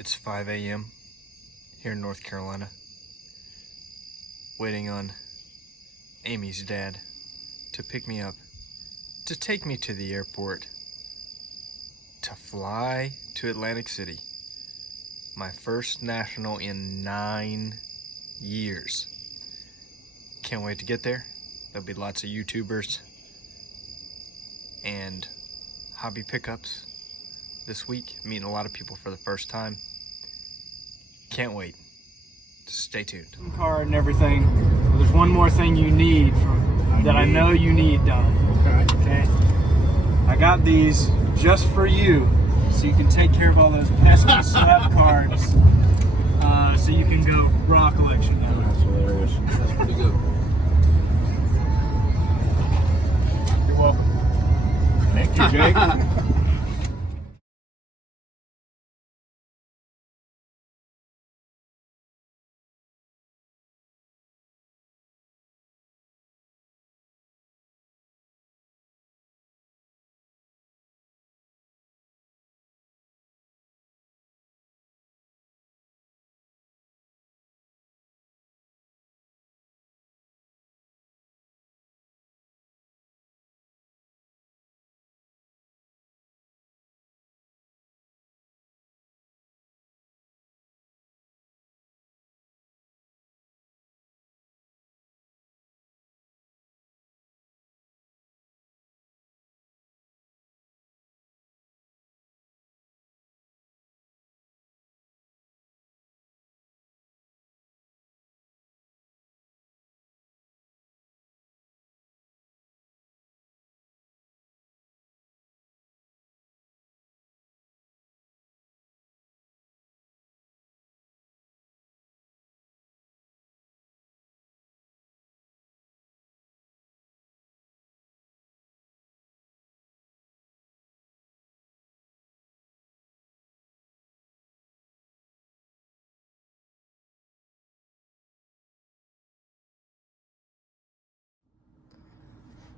It's 5 a.m. here in North Carolina, waiting on Amy's dad to pick me up, to take me to the airport, to fly to Atlantic City. My first national in 9 years. Can't wait to get there. There'll be lots of YouTubers and hobby pickups this week. Meeting a lot of people for the first time. Can't wait. Stay tuned. Card and everything. So there's one more thing you need I know you need done. Okay. I got these just for you, so you can take care of all those pesky slap cards. So you can go raw collection now. That's hilarious. That's pretty good. You're welcome. Thank you, Jake.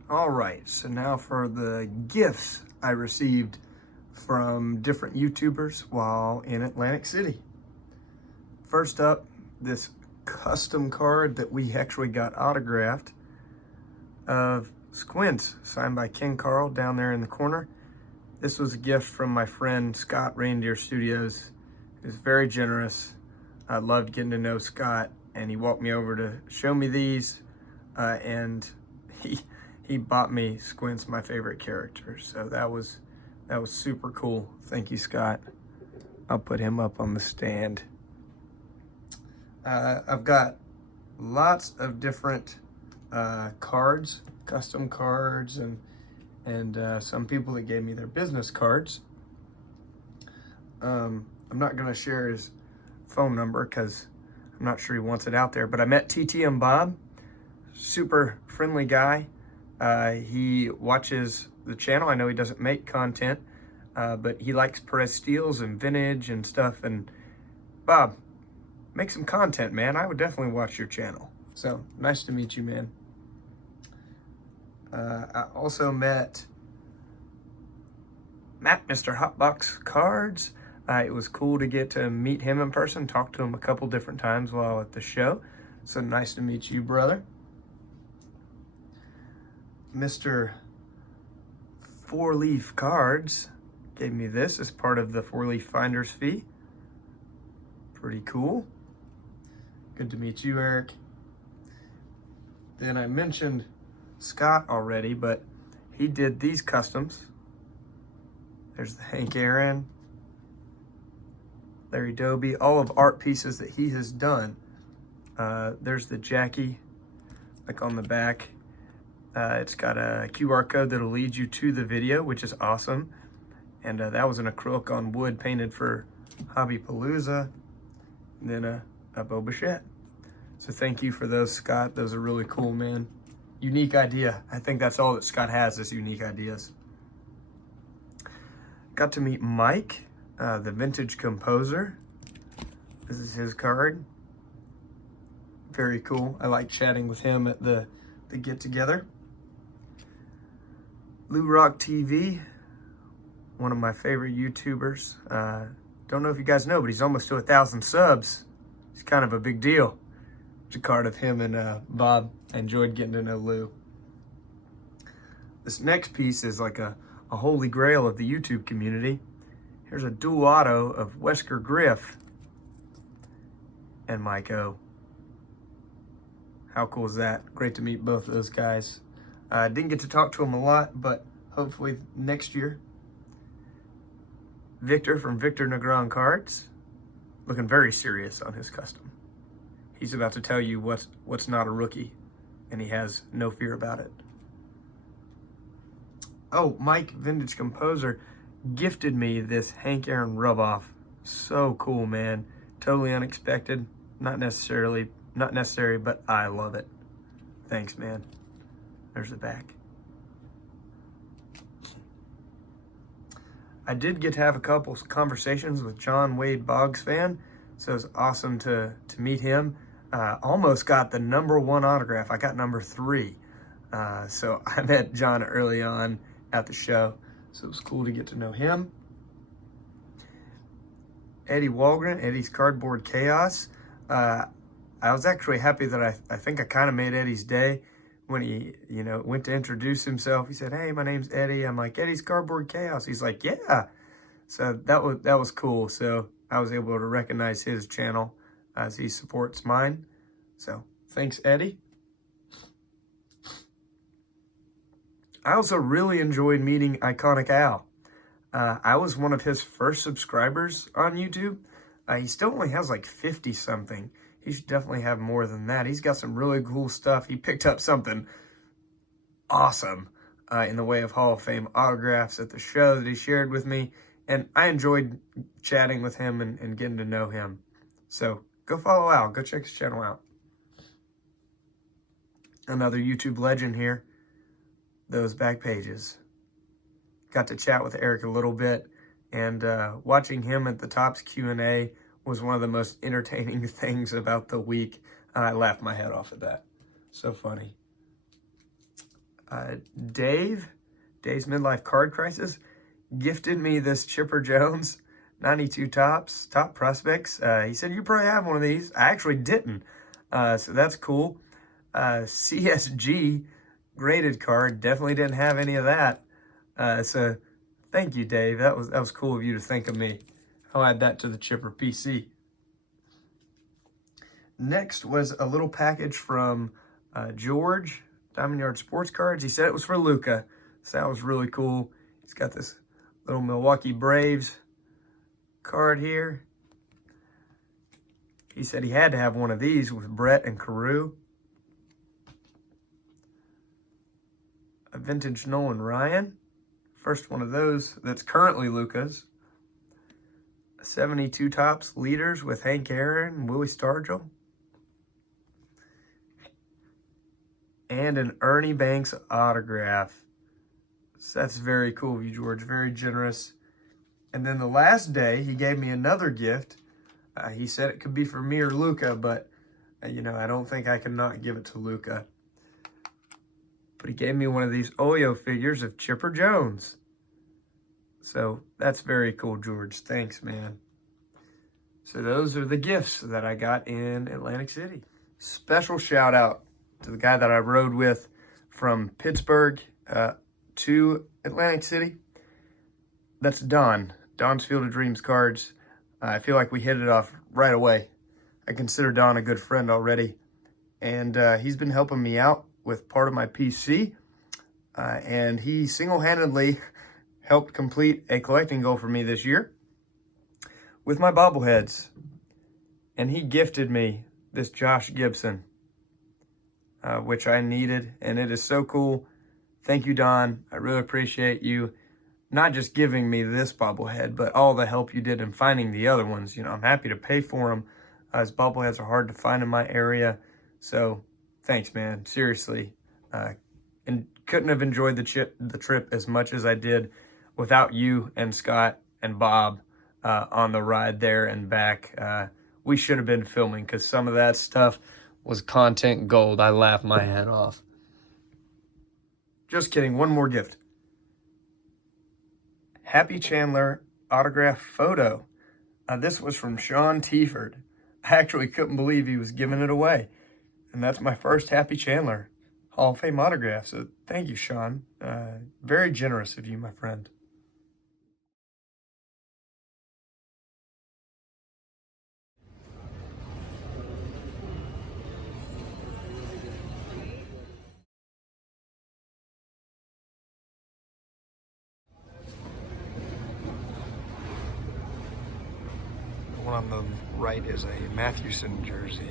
All right, so now for the gifts I received from different YouTubers while in Atlantic City. First up, this custom card that we actually got autographed of Squints, signed by King Carl down there in the corner. This was a gift from my friend Scott, Reindeer Studios. He was very generous. I loved getting to know Scott, and he walked me over to show me these, and he bought me Squints, my favorite character. So that was super cool. Thank you, Scott. I'll put him up on the stand. I've got lots of different cards, custom cards, and some people that gave me their business cards. I'm not gonna share his phone number because I'm not sure he wants it out there, but I met TT and Bob, super friendly guy. He watches the channel. I know he doesn't make content, but he likes Perez Steels and vintage and stuff. And Bob, make some content, man. I would definitely watch your channel. So nice to meet you, man. I also met Matt, Mr. Hotbox Cards. It was cool to get to meet him in person, talk to him a couple different times while at the show. So nice to meet you, brother. Mr. Four Leaf Cards gave me this as part of the Four Leaf Finder's fee. Pretty cool. Good to meet you, Eric. Then I mentioned Scott already, but he did these customs. There's the Hank Aaron, Larry Doby, all of art pieces that he has done. There's the Jackie, like on the back. It's got a QR code that'll lead you to the video, which is awesome. And that was an acrylic on wood painted for Hobby Palooza. And then a Boba Fett. So thank you for those, Scott. Those are really cool, man. Unique idea. I think that's all that Scott has, is unique ideas. Got to meet Mike, the vintage composer. This is his card. Very cool. I like chatting with him at the get-together. Lou Rock TV, one of my favorite YouTubers. don't know if you guys know, but he's almost to 1,000 subs. It's kind of a big deal. It's a card of him and Bob. I enjoyed getting to know Lou. This next piece is like a holy grail of the YouTube community. Here's a dual auto of Wesker Griff and Mike O. How cool is that? Great to meet both of those guys. Didn't get to talk to them a lot, but hopefully next year. Victor from Victor Negron Cards, looking very serious on his custom. He's about to tell you what's not a rookie, and he has no fear about it. Oh, Mike, Vintage Composer, gifted me this Hank Aaron rub-off. So cool, man. Totally unexpected. Not necessary, but I love it. Thanks, man. There's the back. I did get to have a couple conversations with John Wade Boggs fan, so it was awesome to meet him. Almost got the #1 autograph. I got #3. So I met John early on at the show, so it was cool to get to know him. Eddie Walgren, Eddie's Cardboard Chaos. I was actually happy that I think I kind of made Eddie's day when he, went to introduce himself. He said, "Hey, my name's Eddie." I'm like, "Eddie's Cardboard Chaos." He's like, "Yeah." So that was cool. So I was able to recognize his channel as he supports mine. So thanks, Eddie. I also really enjoyed meeting Iconic Al. I was one of his first subscribers on YouTube. He still only has like 50 something. He should definitely have more than that. He's got some really cool stuff. He picked up something awesome in the way of Hall of Fame autographs at the show that he shared with me. And I enjoyed chatting with him and getting to know him. So go follow Al. Go check his channel out. Another YouTube legend here. Those back pages. Got to chat with Eric a little bit. And watching him at the Topps Q&A was one of the most entertaining things about the week. I laughed my head off at that. So funny. Dave's Midlife Card Crisis, gifted me this Chipper Jones 92 Topps, Top Prospects. He said, "You probably have one of these." I actually didn't. So that's cool. CSG graded card, definitely didn't have any of that. So thank you, Dave. That was cool of you to think of me. I'll add that to the Chipper PC. Next was a little package from George, Diamond Yard Sports Cards. He said it was for Luca, so that was really cool. He's got this little Milwaukee Braves card here. He said he had to have one of these with Brett and Carew. A vintage Nolan Ryan. First one of those that's currently Luca's. 72 Topps Leaders with Hank Aaron and Willie Stargell. And an Ernie Banks autograph. So that's very cool of you, George. Very generous. And then the last day, he gave me another gift. He said it could be for me or Luca, but, I don't think I can not give it to Luca. But he gave me one of these Oyo figures of Chipper Jones. So that's very cool, George. Thanks, man. So those are the gifts that I got in Atlantic City. Special shout out to the guy that I rode with from Pittsburgh to Atlantic City. That's Don. Don's Field of Dreams Cards. I feel like we hit it off right away. I consider Don a good friend already. And he's been helping me out with part of my PC. And he single-handedly helped complete a collecting goal for me this year with my bobbleheads. And he gifted me this Josh Gibson, which I needed. And it is so cool. Thank you, Don. I really appreciate you not just giving me this bobblehead, but all the help you did in finding the other ones. I'm happy to pay for them, as bobbleheads are hard to find in my area. So thanks, man. Seriously. And couldn't have enjoyed the trip as much as I did without you and Scott and Bob on the ride there and back. We should have been filming because some of that stuff was content gold. I laughed my head off. Just kidding. One more gift. Happy Chandler autograph photo. This was from Sean Tieford. I actually couldn't believe he was giving it away. And that's my first Happy Chandler Hall of Fame autograph. So thank you, Sean. Very generous of you, my friend. The one on the right is a Mathewson jersey.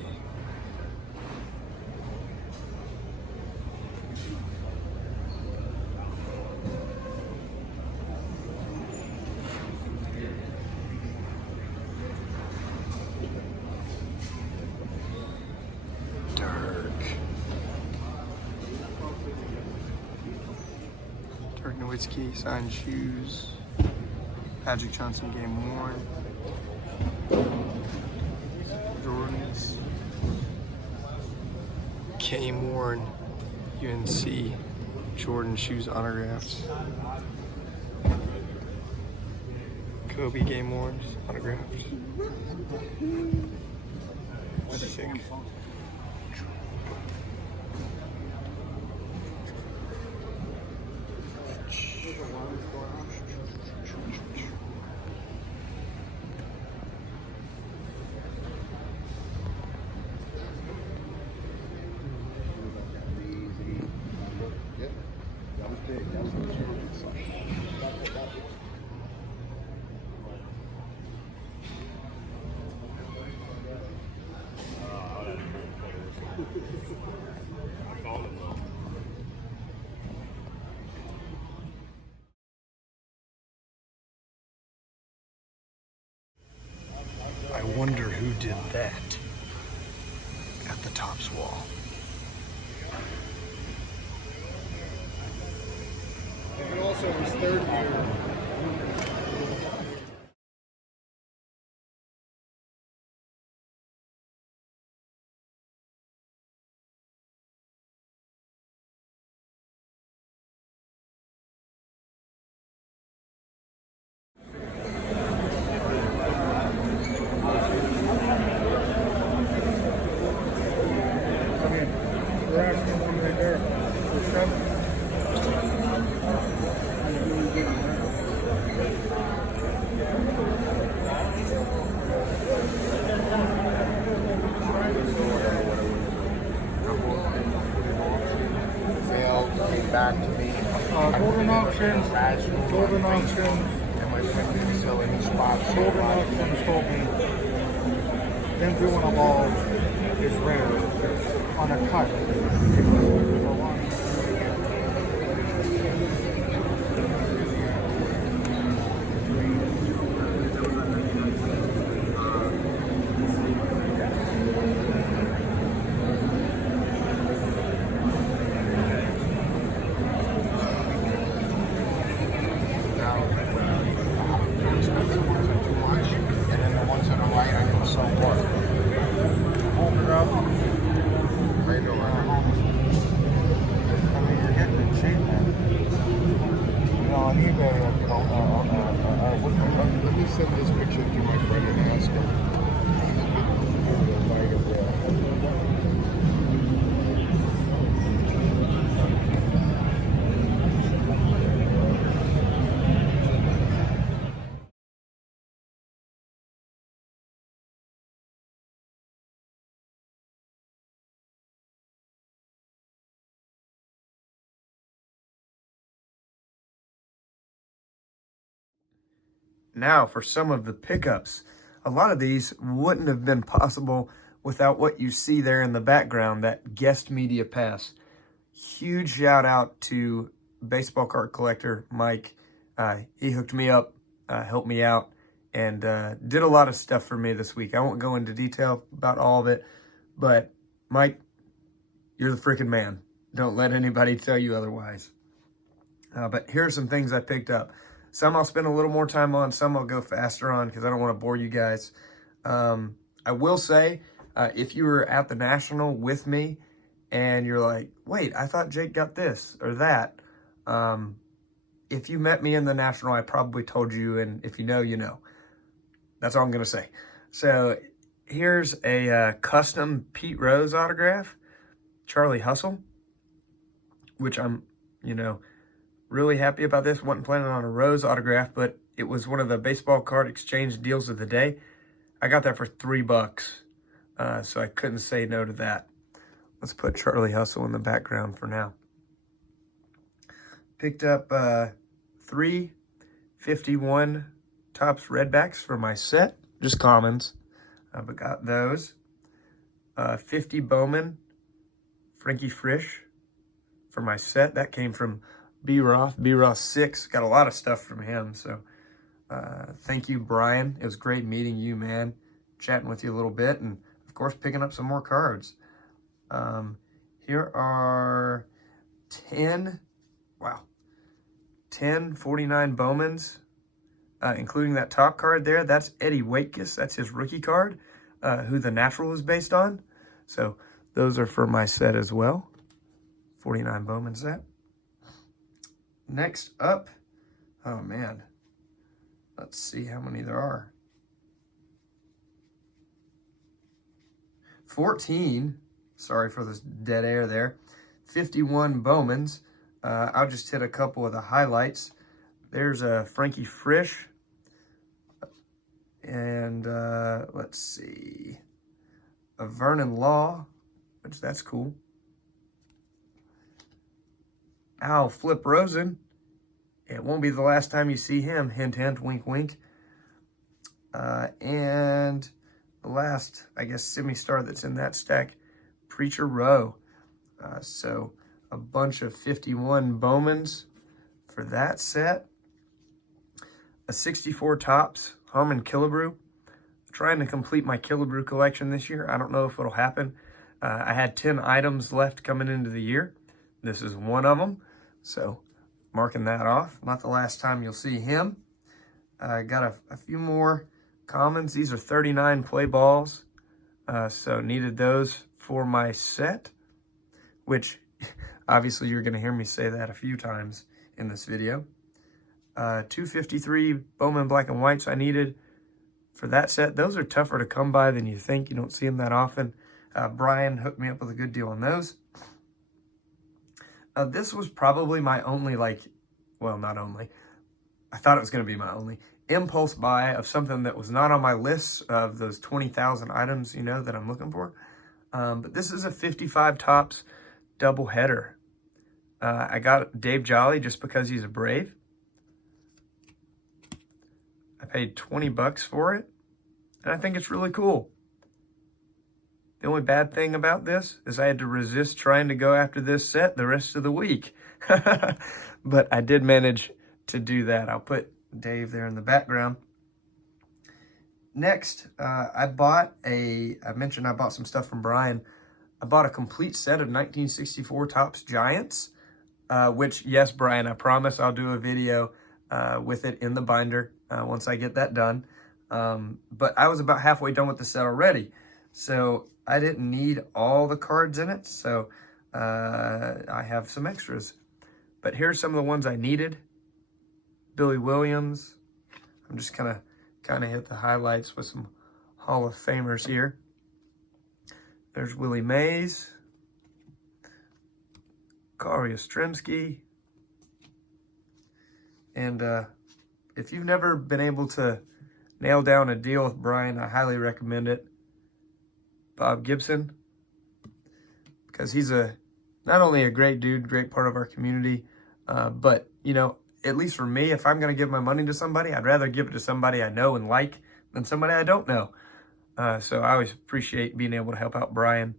Dirk Nowitzki, signed shoes. Magic Johnson, game worn. Jordans. Game worn. UNC Jordan shoes autographs. Kobe game worn autographs. Sick. I wonder who did that at the Topps wall. And also his third year. Back to me. Golden auctions, golden auctions, And my friend didn't sell any spots. golden auctions told me them doing them all is rare on a cut. Let me send this picture to my friend and ask him. Now for some of the pickups. A lot of these wouldn't have been possible without what you see there in the background, that guest media pass. Huge shout out to baseball card collector Mike. He hooked me up, helped me out, and did a lot of stuff for me this week. I won't go into detail about all of it, but Mike, you're the freaking man. Don't let anybody tell you otherwise. But here are some things I picked up. Some I'll spend a little more time on, some I'll go faster on because I don't want to bore you guys. I will say, if you were at the National with me and you're like, wait, I thought Jake got this or that. If you met me in the National, I probably told you, and if you know, you know. That's all I'm going to say. So here's a custom Pete Rose autograph, Charlie Hustle, which I'm, really happy about this. Wasn't planning on a Rose autograph, but it was one of the baseball card exchange deals of the day. I got that for $3, so I couldn't say no to that. Let's put Charlie Hustle in the background for now. Picked up 3 51 Topps Redbacks for my set, just commons, but got those. 50 Bowman Frankie Frisch for my set. That came from B. Roth 6. Got a lot of stuff from him, so thank you, Brian. It was great meeting you, man. Chatting with you a little bit, and of course picking up some more cards. Here are 10 49 Bowmans, including that top card there. That's Eddie Waitkus. That's his rookie card, who the natural is based on. So those are for my set as well. 49 Bowman set. Next up, oh man, let's see how many there are. 14, sorry for this dead air there. 51 Bowmans. I'll just hit a couple of the highlights. There's a Frankie Frisch. And let's see, a Vernon Law, which that's cool. Al Flip Rosen. It won't be the last time you see him. Hint, hint, wink, wink. And the last, I guess, semi-star that's in that stack, Preacher Rowe. So a bunch of 51 Bowmans for that set. A 64 Topps Harmon Killebrew. Trying to complete my Killebrew collection this year. I don't know if it'll happen. I had 10 items left coming into the year. This is one of them. So marking that off. Not the last time you'll see him. Got a few more commons. These are 39 play balls. So needed those for my set, which obviously you're going to hear me say that a few times in this video. 253 Bowman Black and Whites I needed for that set. Those are tougher to come by than you think. You don't see them that often. Brian hooked me up with a good deal on those. This was probably my only, not only, I thought it was going to be my only impulse buy of something that was not on my list of those 20,000 items, that I'm looking for. But this is a 55 Topps doubleheader. I got Dave Jolly just because he's a Brave. I paid $20 for it, and I think it's really cool. The only bad thing about this is I had to resist trying to go after this set the rest of the week. But I did manage to do that. I'll put Dave there in the background. Next, I mentioned I bought some stuff from Brian. I bought a complete set of 1964 Topps Giants, which, yes, Brian, I promise I'll do a video with it in the binder once I get that done. But I was about halfway done with the set already. So I didn't need all the cards in it, so I have some extras. But here's some of the ones I needed. Billy Williams. I'm just kind of hit the highlights with some Hall of Famers here. There's Willie Mays. Carl Yastrzemski. And if you've never been able to nail down a deal with Brian, I highly recommend it. Bob Gibson, because he's not only a great dude, great part of our community, but, at least for me, if I'm going to give my money to somebody, I'd rather give it to somebody I know and like than somebody I don't know. So I always appreciate being able to help out Brian.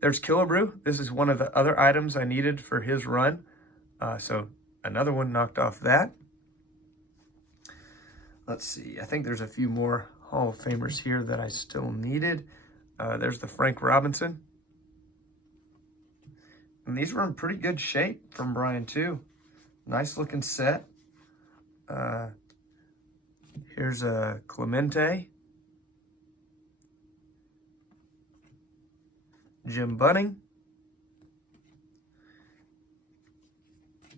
There's Killebrew. This is one of the other items I needed for his run. So another one knocked off that. Let's see. I think there's a few more Hall of Famers here that I still needed. There's the Frank Robinson. And these were in pretty good shape from Brian, too. Nice looking set. Here's a Clemente. Jim Bunning.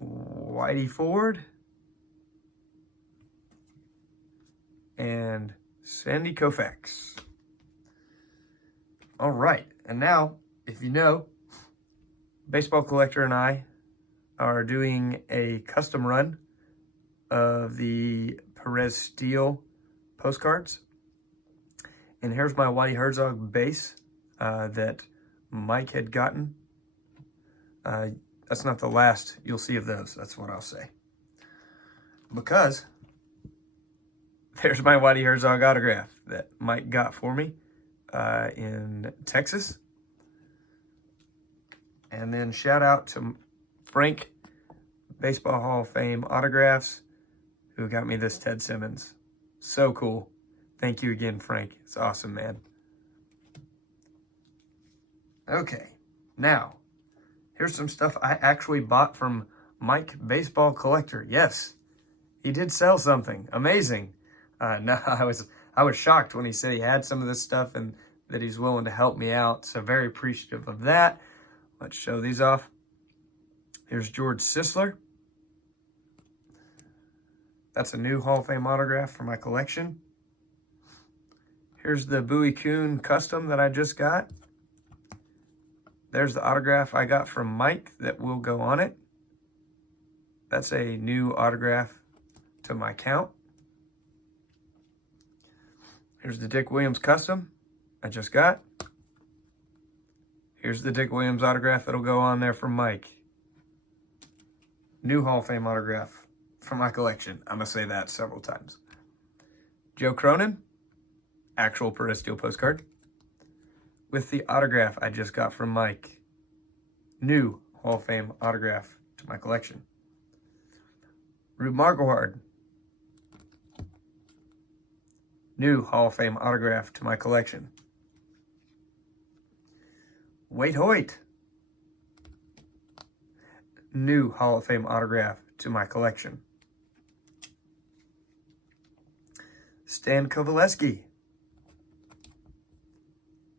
Whitey Ford. And Sandy Koufax. All right, and now, if you know, Baseball Collector and I are doing a custom run of the Perez Steel postcards. And here's my Whitey Herzog base that Mike had gotten. That's not the last you'll see of those, that's what I'll say. Because there's my Whitey Herzog autograph that Mike got for me in Texas. And then shout out to Frank, Baseball Hall of Fame Autographs, who got me this Ted Simmons. So cool. Thank you again, Frank. It's awesome, man. Okay, now, here's some stuff I actually bought from Mike, Baseball Collector. Yes, he did sell something. Amazing. No, I was shocked when he said he had some of this stuff and that he's willing to help me out. So very appreciative of that. Let's show these off. Here's George Sisler. That's a new Hall of Fame autograph for my collection. Here's the Bowie Kuhn custom that I just got. There's the autograph I got from Mike that will go on it. That's a new autograph to my count. Here's the Dick Williams custom I just got. Here's the Dick Williams autograph that'll go on there from Mike. New Hall of Fame autograph from my collection. I'm going to say that several times. Joe Cronin, actual Perez Steel postcard, with the autograph I just got from Mike. New Hall of Fame autograph to my collection. Rube Marquard, new Hall of Fame autograph to my collection. Wade Hoyt, new Hall of Fame autograph to my collection. Stan Kovaleski,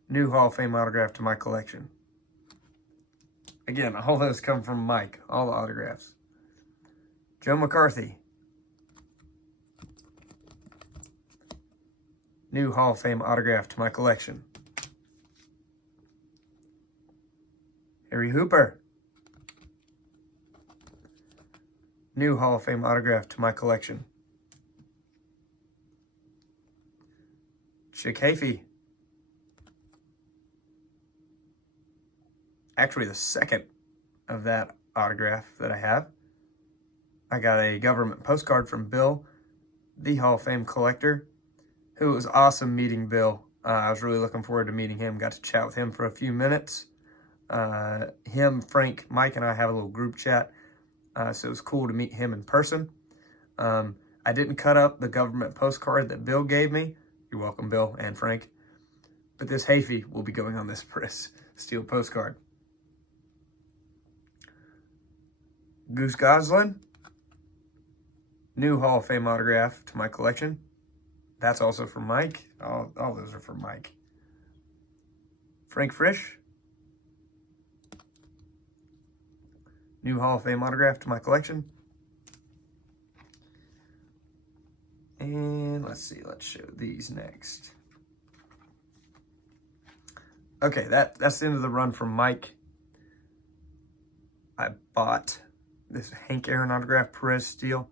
new Hall of Fame autograph to my collection. Again, all those come from Mike, all the autographs. Joe McCarthy, new Hall of Fame autograph to my collection. Harry Hooper, new Hall of Fame autograph to my collection. Chick Hafey, actually the second of that autograph that I have. I got a government postcard from Bill, the Hall of Fame collector, who was awesome meeting Bill. I was really looking forward to meeting him. Got to chat with him for a few minutes. Him, Frank, Mike, and I have a little group chat. So it was cool to meet him in person. I didn't cut up the government postcard that Bill gave me. You're welcome, Bill and Frank. But this Hafey will be going on this Perez Steel postcard. Goose Goslin, new Hall of Fame autograph to my collection. That's also from Mike. All those are from Mike. Frank Frisch, new Hall of Fame autograph to my collection. And let's see, let's show these next. Okay, that's the end of the run from Mike. I bought this Hank Aaron autograph Perez Steel.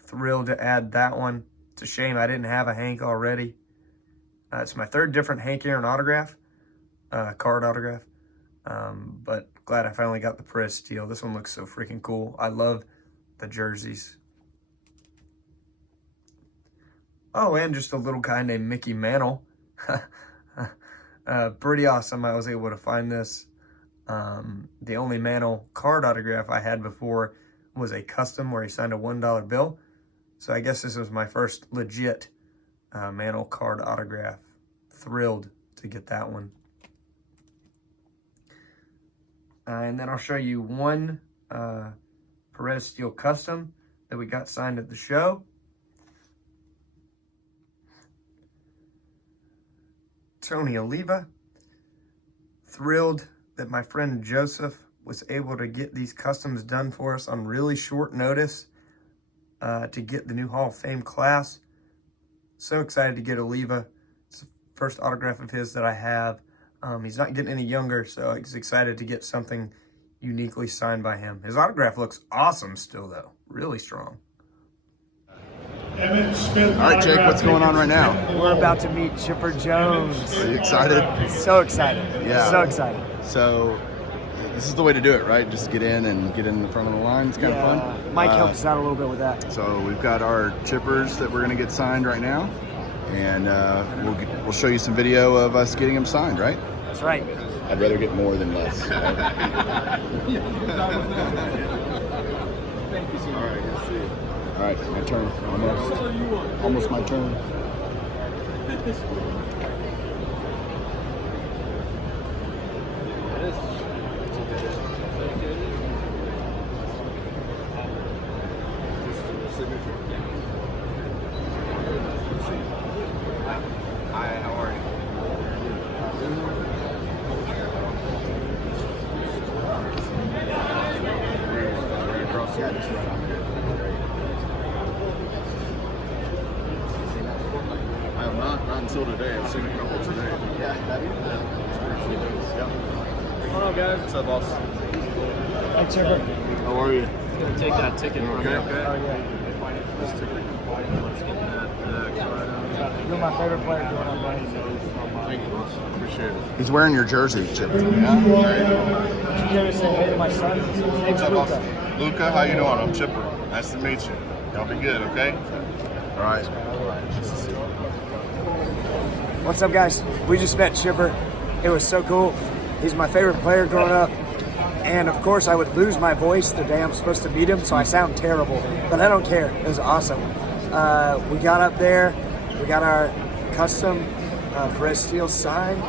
Thrilled to add that one. It's a shame I didn't have a Hank already. It's my third different Hank Aaron autograph, card autograph. But glad I finally got the Perez Steel. This one looks so freaking cool. I love the jerseys. Oh, and just a little guy named Mickey Mantle. Pretty awesome. I was able to find this. The only Mantle card autograph I had before was a custom where he signed a $1 bill. So I guess this was my first legit Mantle card autograph. Thrilled to get that one. And then I'll show you one Perez Steel custom that we got signed at the show. Tony Oliva. Thrilled that my friend Joseph was able to get these customs done for us on really short notice to get the new Hall of Fame class. So excited to get Oliva. It's the first autograph of his that I have. He's not getting any younger, so he's excited to get something uniquely signed by him. His autograph looks awesome still, though. Really strong. All right, Jake, what's going on right now? We're about to meet Chipper Jones. Are you excited? So excited. Yeah. So excited. So, this is the way to do it, right? Just get in and get in the front of the line. It's kind of fun. Mike helped us out a little bit with that. So, we've got our chippers that we're going to get signed right now. And we'll show you some video of us getting them signed, right? That's right. I'd rather get more than less. All right, let's see. All right, my turn. Almost my turn. Hi, how are you? Yeah, just right on here. I have not until today. I've seen a couple today. Yeah, have you? Yeah. Hold on, guys. What's up, boss? Hi, Chipper. How are you? I'm going to take that ticket from you, okay? Oh, yeah. You're my favorite player growing up, buddy. Thank you. Appreciate it. He's wearing your jersey, Chip. Did you ever say hey to my son? His name's Luca. Luca, how you doing? I'm Chipper. Nice to meet you. Y'all be good, okay? All right. What's up, guys? We just met Chipper. It was so cool. He's my favorite player growing up. And of course, I would lose my voice the day I'm supposed to meet him, so I sound terrible. But I don't care. It was awesome. We got up there. We got our custom Perez Steele signed.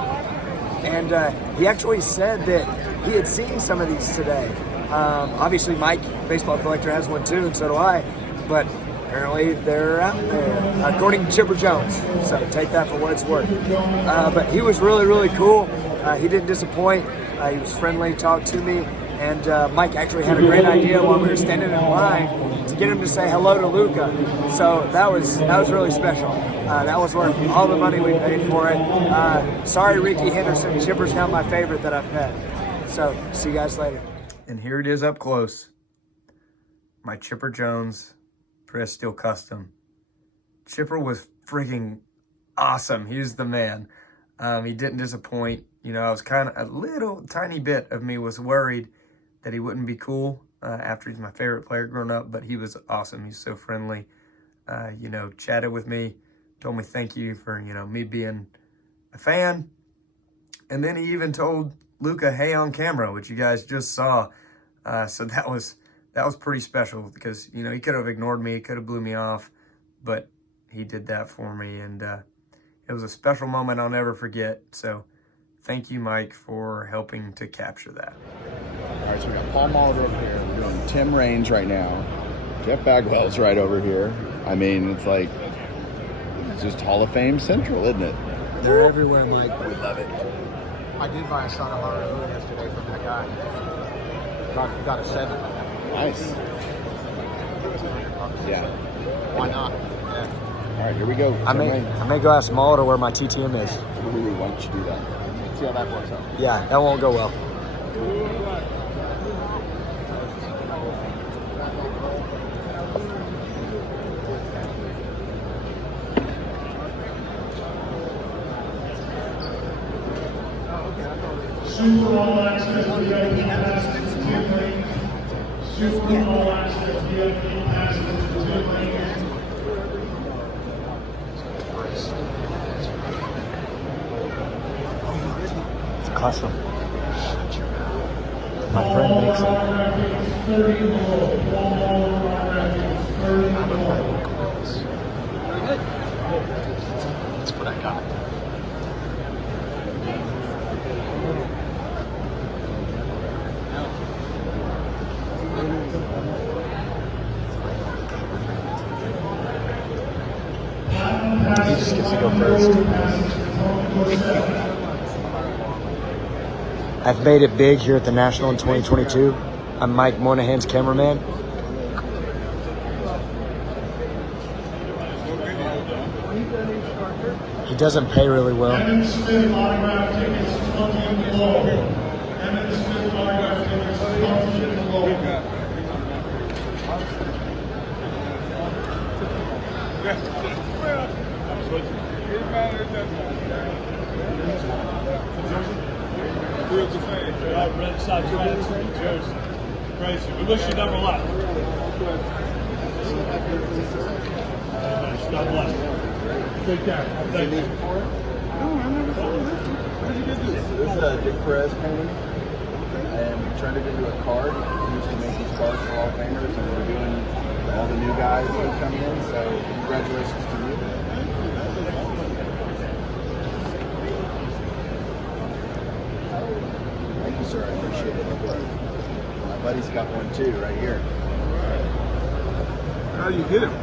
And he actually said that he had seen some of these today. Obviously, Mike, baseball collector, has one too, and so do I. But apparently, they're out there, according to Chipper Jones. So take that for what it's worth. But he was really, really cool. He didn't disappoint. He was friendly, talked to me, and Mike actually had a great idea while we were standing in line to get him to say hello to Luca. So that was really special. That was worth all the money we paid for it. Sorry, Ricky Henderson. Chipper's not my favorite that I've met. So see you guys later. And here it is up close. My Chipper Jones Perez Steele Custom. Chipper was freaking awesome. He was the man. He didn't disappoint. You know, I was kind of a little tiny bit of me was worried that he wouldn't be cool after he's my favorite player growing up, but he was awesome. He's so friendly. You know, chatted with me, told me thank you for, you know, me being a fan. And then he even told Luca, hey, on camera, which you guys just saw. So that was pretty special because, you know, he could have ignored me, he could have blew me off, but he did that for me. And it was a special moment I'll never forget. So thank you, Mike, for helping to capture that. All right, so we got Paul Molitor over here. We're doing Tim Raines right now. Jeff Bagwell's right over here. I mean, it's like, it's just Hall of Fame Central, isn't it? They're everywhere, Mike. We love it. I did buy a Santa Maria yesterday from that guy. Got a 7. Nice. Yeah. Why not? Yeah. All right, here we go. I Tim may Raines. go ask Molitor where my TTM is. Ooh, why don't you do that? See how that works out. Yeah, that won't go well. Super All Access VIP passes to Tim Raines. Super All Access VIP passes to Tim Raines. It's custom. My friend makes it. 30 low. Autograph 30 low. That's what I got. He just gets to go first. I've made it big here at the National in 2022. I'm Mike Moynihan's cameraman. doesn't pay really well. Evan Smith autograph tickets 20 and below. Evan Smith autograph tickets 20 and below. Red Sox fans, Jersey. Crazy. We wish you never left. God bless. Take care. Thank you. This is a Dick Perez painting, and we turned it into a card. We used to make these cards for Hall of Famers, and we're doing all the new guys that are coming in, so congratulations to you. Thank you, sir. I appreciate it. My buddy's got one too, right here. How do you get him?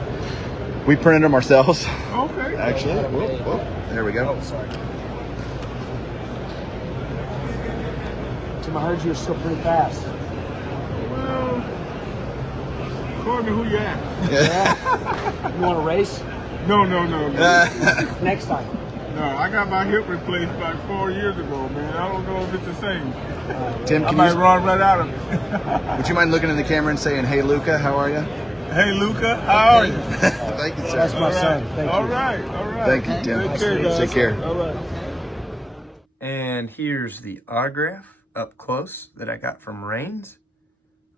We printed them ourselves. Okay. Actually, whoop, whoop. There we go. Oh, sorry. Tim, I heard you were still pretty fast. Well, according to who you ask. Yeah. You want to race? No. Next time. No, I got my hip replaced about 4 years ago, man. I don't know if it's the same. Tim, I can might you, run right out of it. would you mind looking in the camera and saying, "Hey, Luca, how are you?" Hey, Luca, how are you? Thank you, sir. That's my son. Thank you. All right. Thank you, Tim. Take care, guys. Take care. All right. And here's the autograph up close that I got from Rains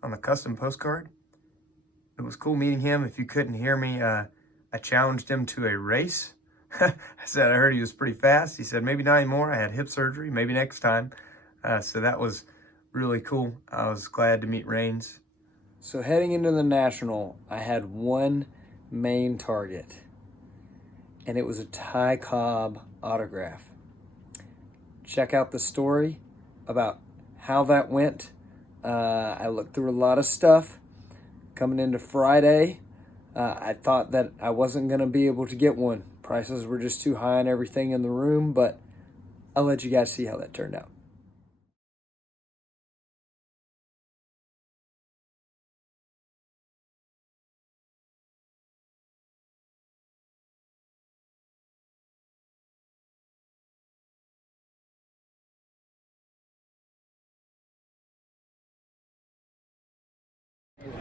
on the custom postcard. It was cool meeting him. If you couldn't hear me, I challenged him to a race. I said I heard he was pretty fast. He said maybe not anymore. I had hip surgery, maybe next time. So that was really cool. I was glad to meet Rains. So heading into the National, I had one main target, and it was a Ty Cobb autograph. Check out the story about how that went. I looked through a lot of stuff. Coming into Friday, I thought that I wasn't going to be able to get one. Prices were just too high on everything in the room, but I'll let you guys see how that turned out.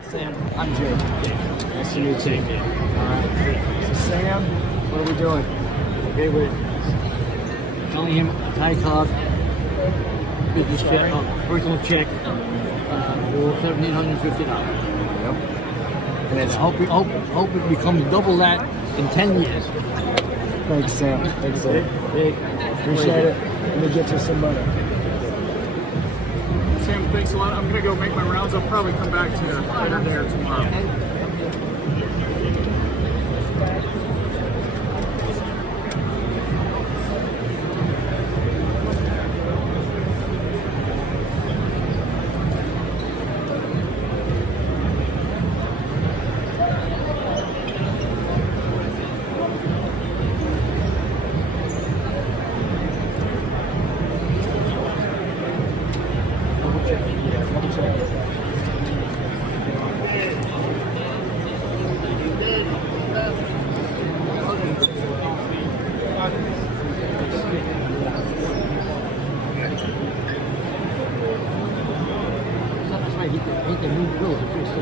Sam, I'm Jake. Nice to meet you. All right. So Sam, what are we doing? Okay, we're telling him Ty Cobb business check, personal check for $1,750. Yep. And it's hope it becomes double that in 10 years. Thanks, Sam. Thanks, Sam. Appreciate it. Let me get you some money. Sam, thanks a lot. I'm going to go make my rounds. I'll probably come back to you later there tomorrow.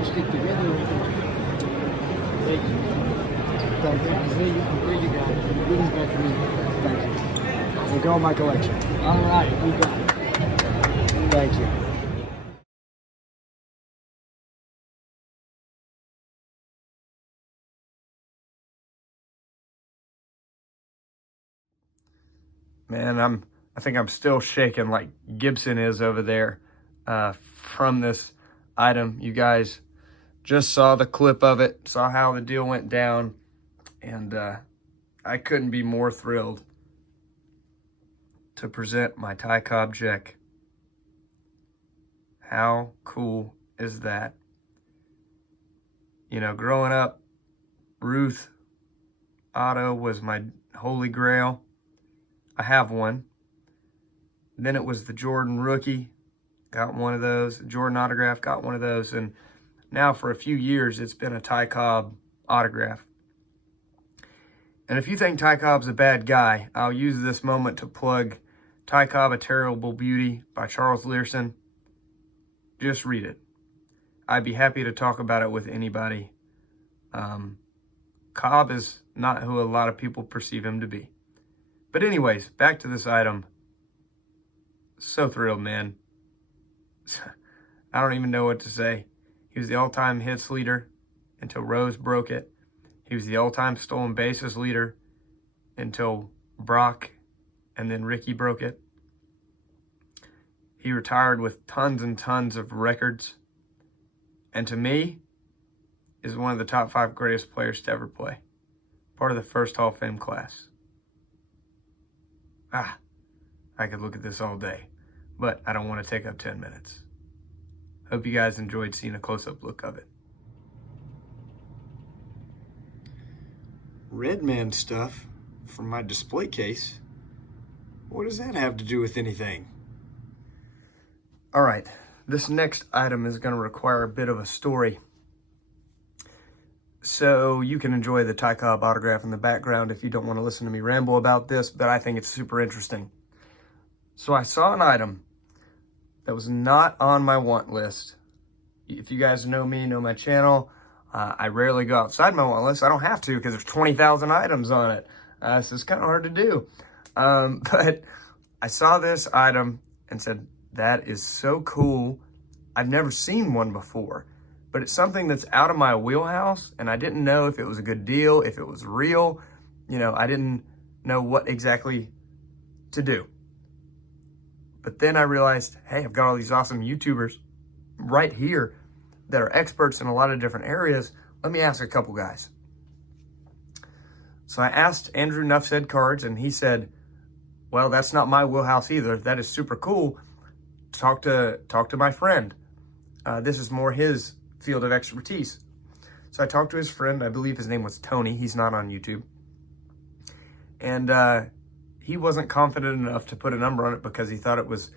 Stick together. Thank you. Thank you. Great you guys. Really back to me. Thank you. We'll go in my collection. All right, we got it. Thank you. Man, I think I'm still shaking like Gibson is over there from this item. You guys just saw the clip of it, saw how the deal went down, and I couldn't be more thrilled to present my Ty Cobb check. How cool is that? You know, growing up, Ruth Auto was my holy grail. I have one. Then it was the Jordan rookie. Got one of those. Jordan autograph, got one of those. And now for a few years, it's been a Ty Cobb autograph. And if you think Ty Cobb's a bad guy, I'll use this moment to plug Ty Cobb, A Terrible Beauty by Charles Learson. Just read it. I'd be happy to talk about it with anybody. Cobb is not who a lot of people perceive him to be. But anyways, back to this item. So thrilled, man. I don't even know what to say. He was the all-time hits leader until Rose broke it. He was the all-time stolen bases leader until Brock and then Ricky broke it. He retired with tons and tons of records. And to me, is one of the top 5 greatest players to ever play. Part of the first Hall of Fame class. I could look at this all day, but I don't want to take up 10 minutes. Hope you guys enjoyed seeing a close-up look of it. Redman stuff from my display case. What does that have to do with anything? All right, this next item is going to require a bit of a story. So you can enjoy the Ty Cobb autograph in the background if you don't want to listen to me ramble about this, but I think it's super interesting. So I saw an item that was not on my want list. If you guys know me, know my channel, I rarely go outside my want list. I don't have to because there's 20,000 items on it. So it's kind of hard to do. But I saw this item and said, that is so cool. I've never seen one before. But it's something that's out of my wheelhouse, and I didn't know if it was a good deal, if it was real. You know, I didn't know what exactly to do. But then I realized, hey, I've got all these awesome YouTubers right here that are experts in a lot of different areas. Let me ask a couple guys. So I asked Andrew Nuff Said Cards, and he said, well, that's not my wheelhouse either. That is super cool. Talk to my friend. This is more his field of expertise. So I talked to his friend. I believe his name was Tony. He's not on YouTube. And he wasn't confident enough to put a number on it because he thought it was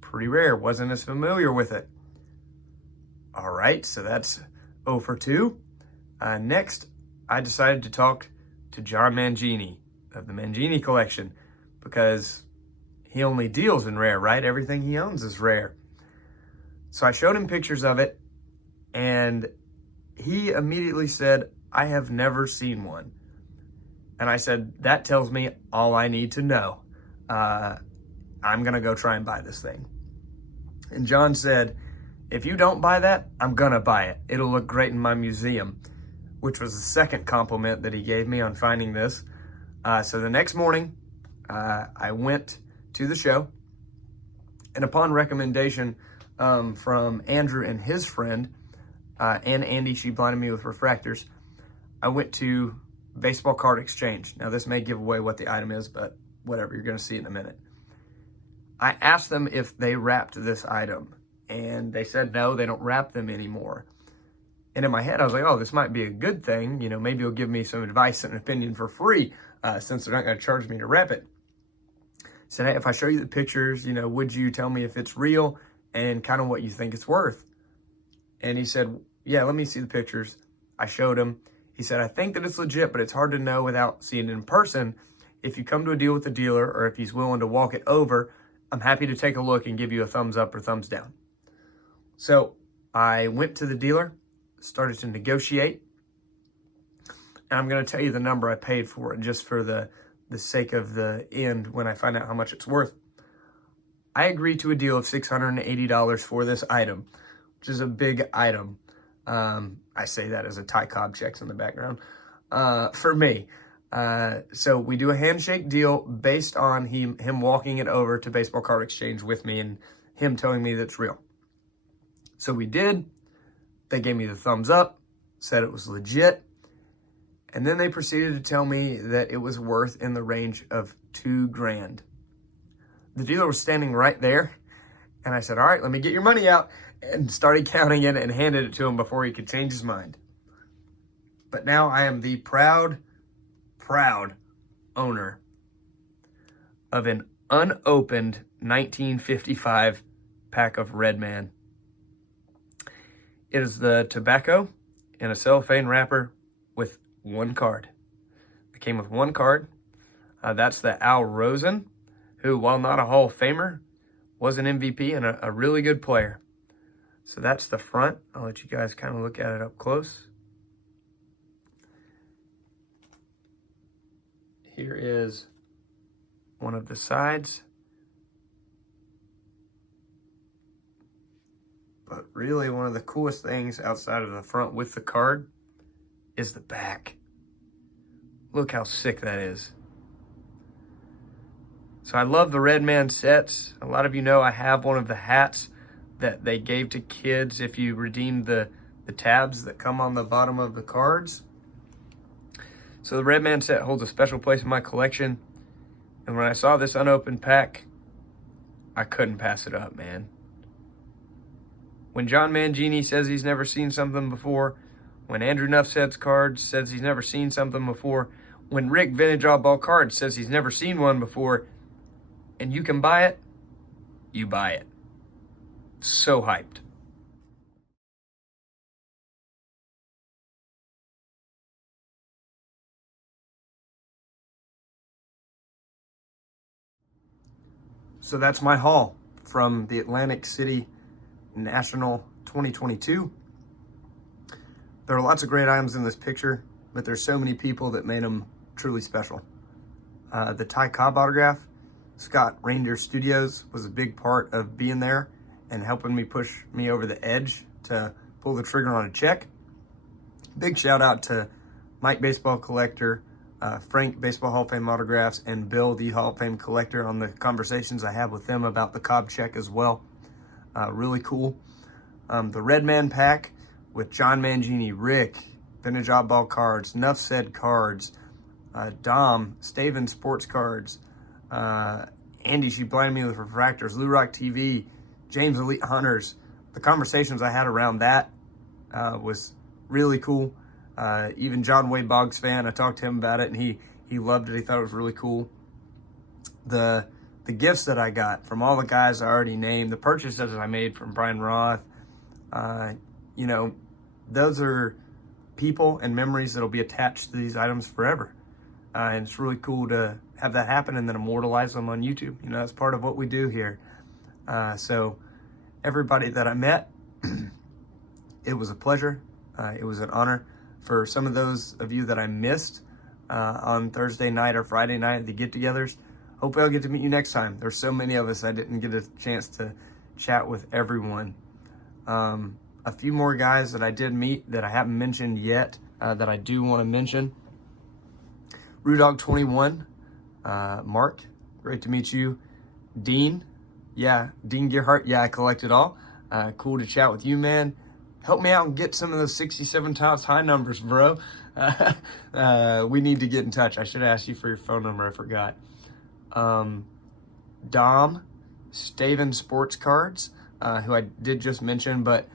pretty rare, wasn't as familiar with it. All right, so that's 0 for 2. Next, I decided to talk to John Mangini of the Mangini collection because he only deals in rare, right? Everything he owns is rare. So I showed him pictures of it, and he immediately said, I have never seen one. And I said, that tells me all I need to know. I'm going to go try and buy this thing. And John said, if you don't buy that, I'm going to buy it. It'll look great in my museum, which was the second compliment that he gave me on finding this. So the next morning, I went to the show. And upon recommendation from Andrew and his friend, and Andy, she blinded me with refractors, I went to Baseball Card Exchange. Now, this may give away what the item is, but whatever, you're going to see it in a minute. I asked them if they wrapped this item, and they said no, they don't wrap them anymore. And in my head, I was like, oh, this might be a good thing. You know, maybe you'll give me some advice and opinion for free since they're not going to charge me to wrap it. Said, hey, if I show you the pictures, you know, would you tell me if it's real and kind of what you think it's worth? And he said, yeah, let me see the pictures. I showed him. He said, I think that it's legit, but it's hard to know without seeing it in person. If you come to a deal with the dealer or if he's willing to walk it over, I'm happy to take a look and give you a thumbs up or thumbs down. So I went to the dealer, started to negotiate, and I'm going to tell you the number I paid for it just for the sake of the end when I find out how much it's worth. I agreed to a deal of $680 for this item, which is a big item. I say that as a Ty Cobb checks in the background for me. So we do a handshake deal based on him walking it over to Baseball Card Exchange with me and him telling me that it's real. So we did. They gave me the thumbs up, said it was legit. And then they proceeded to tell me that it was worth in the range of $2,000. The dealer was standing right there. And I said, all right, let me get your money out. And started counting it and handed it to him before he could change his mind. But now I am the proud owner of an unopened 1955 pack of Redman. It is the tobacco in a cellophane wrapper with one card. The came with one card. That's the Al Rosen, who, while not a Hall of Famer, was an MVP and a really good player. So that's the front. I'll let you guys kind of look at it up close. Here is one of the sides. But really, one of the coolest things outside of the front with the card is the back. Look how sick that is. So I love the Red Man sets. A lot of you know I have one of the hats that they gave to kids if you redeemed the tabs that come on the bottom of the cards. So the Red Man set holds a special place in my collection. And when I saw this unopened pack, I couldn't pass it up, man. When John Mangini says he's never seen something before, when Andrew Nuffsed's cards says he's never seen something before, when Rick Vintage Oddball Cards says he's never seen one before, and you can buy it, you buy it. So hyped. So that's my haul from the Atlantic City National 2022. There are lots of great items in this picture, but there's so many people that made them truly special. The Cobb Autograph, Scott Reindeer Studios was a big part of being there and helping me push me over the edge to pull the trigger on a check. Big shout out to Mike Baseball Collector, Frank Baseball Hall of Fame Autographs, and Bill, the Hall of Fame Collector, on the conversations I had with them about the Cobb check as well. Really cool. The Red Man pack with John Mangini, Rick, Vintage Oddball Cards, Nuff Said Cards, Dom, Staven Sports Cards, Andy, She Blinded Me with Refractors, Lou Rock TV, James Elite Hunters. The conversations I had around that was really cool. Even John Wade Boggs fan, I talked to him about it, and he loved it. He thought it was really cool. The gifts that I got from all the guys I already named, the purchases I made from Brian Roth, you know, those are people and memories that'll be attached to these items forever. And it's really cool to have that happen and then immortalize them on YouTube. You know, that's part of what we do here. So everybody that I met, it was a pleasure. It was an honor. For some of those of you that I missed on Thursday night or Friday night at the get-togethers, hopefully I'll get to meet you next time. There's so many of us, I didn't get a chance to chat with everyone. A few more guys that I did meet that I haven't mentioned yet that I do want to mention. Rudog21, Mark, great to meet you. Dean, Dean Gerhardt, I collect it all. Cool to chat with you, man. Help me out and get some of those 67 Tots high numbers, bro. We need to get in touch. I should ask you for your phone number, I forgot. Dom, Staven Sports Cards, who I did just mention, but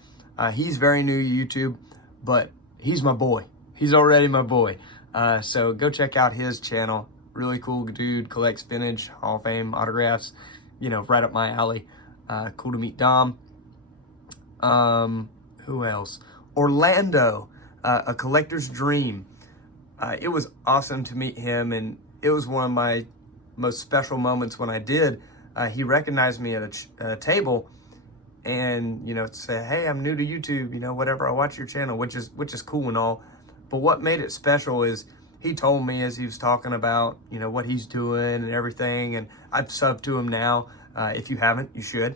he's very new to YouTube, but he's my boy. He's already my boy. So go check out his channel. Really cool dude, collects vintage, Hall of Fame autographs, you know, right up my alley. Cool to meet Dom. Who else? Orlando, a collector's dream. It was awesome to meet him, and it was one of my most special moments when I did. He recognized me at a table, and you know, say, "Hey, I'm new to YouTube. You know, whatever. I watch your channel," which is cool and all. But what made it special is he told me as he was talking about, you know, what he's doing and everything, and I've subbed to him now. If you haven't, you should.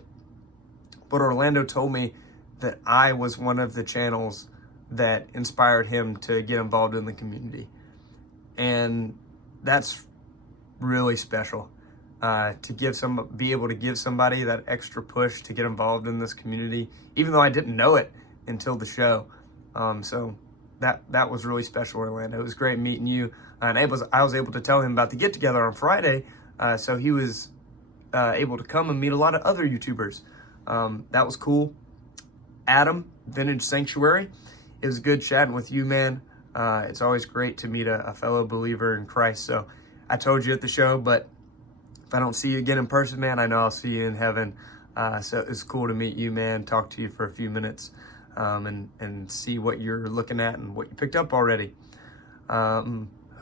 But Orlando told me that I was one of the channels that inspired him to get involved in the community. And that's really special, to be able to give somebody that extra push to get involved in this community, even though I didn't know it until the show. So that was really special, Orlando. It was great meeting you. And I was able to tell him about the get together on Friday. So he was able to come and meet a lot of other YouTubers. That was cool. Adam, Vintage Sanctuary. It was good chatting with you, man. It's always great to meet a fellow believer in Christ. So I told you at the show, but if I don't see you again in person, man, I know I'll see you in heaven. So it's cool to meet you, man, talk to you for a few minutes, and see what you're looking at and what you picked up already.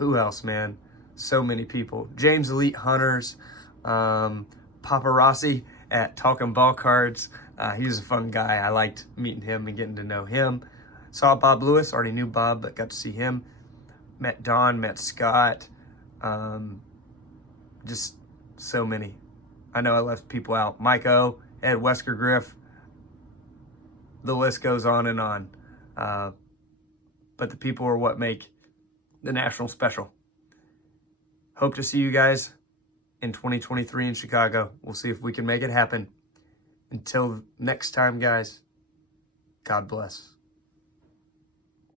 Who else, man? So many people. James Elite Hunters, Paparazzi at Talking Ball Cards. He was a fun guy. I liked meeting him and getting to know him. Saw Bob Lewis, already knew Bob, but got to see him. Met Don, met Scott. Just so many. I know I left people out. Mike O, Ed Wesker Griff. The list goes on and on. But the people are what make the National special. Hope to see you guys in 2023 in Chicago. We'll see if we can make it happen. Until next time, guys, God bless.